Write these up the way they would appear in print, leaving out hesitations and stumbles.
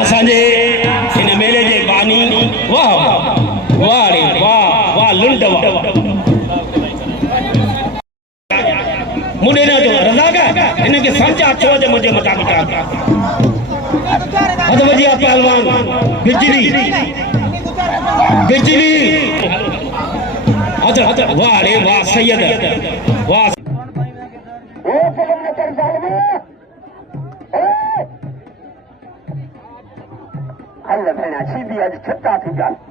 असांजे हिन मेले जे बानी वाह वाह रे वाह वाह लुंड वाह मुंडे ने तो रज़ा का इनके समझा छो जे मुझे मुताबिक हद वजिया पहलवान बिजली बिजली हद वाह रे वाह सैयद वाह हल भेण सीधी अॼु छुटा थी ॻाल्हि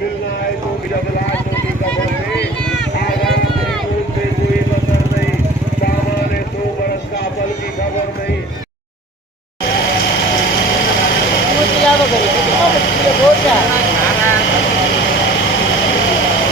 मिलना है तो जब लाश की कब्र में आवाज नहीं, कोई बसर नहीं, सामाने 2 बरस का बल की खबर नहीं।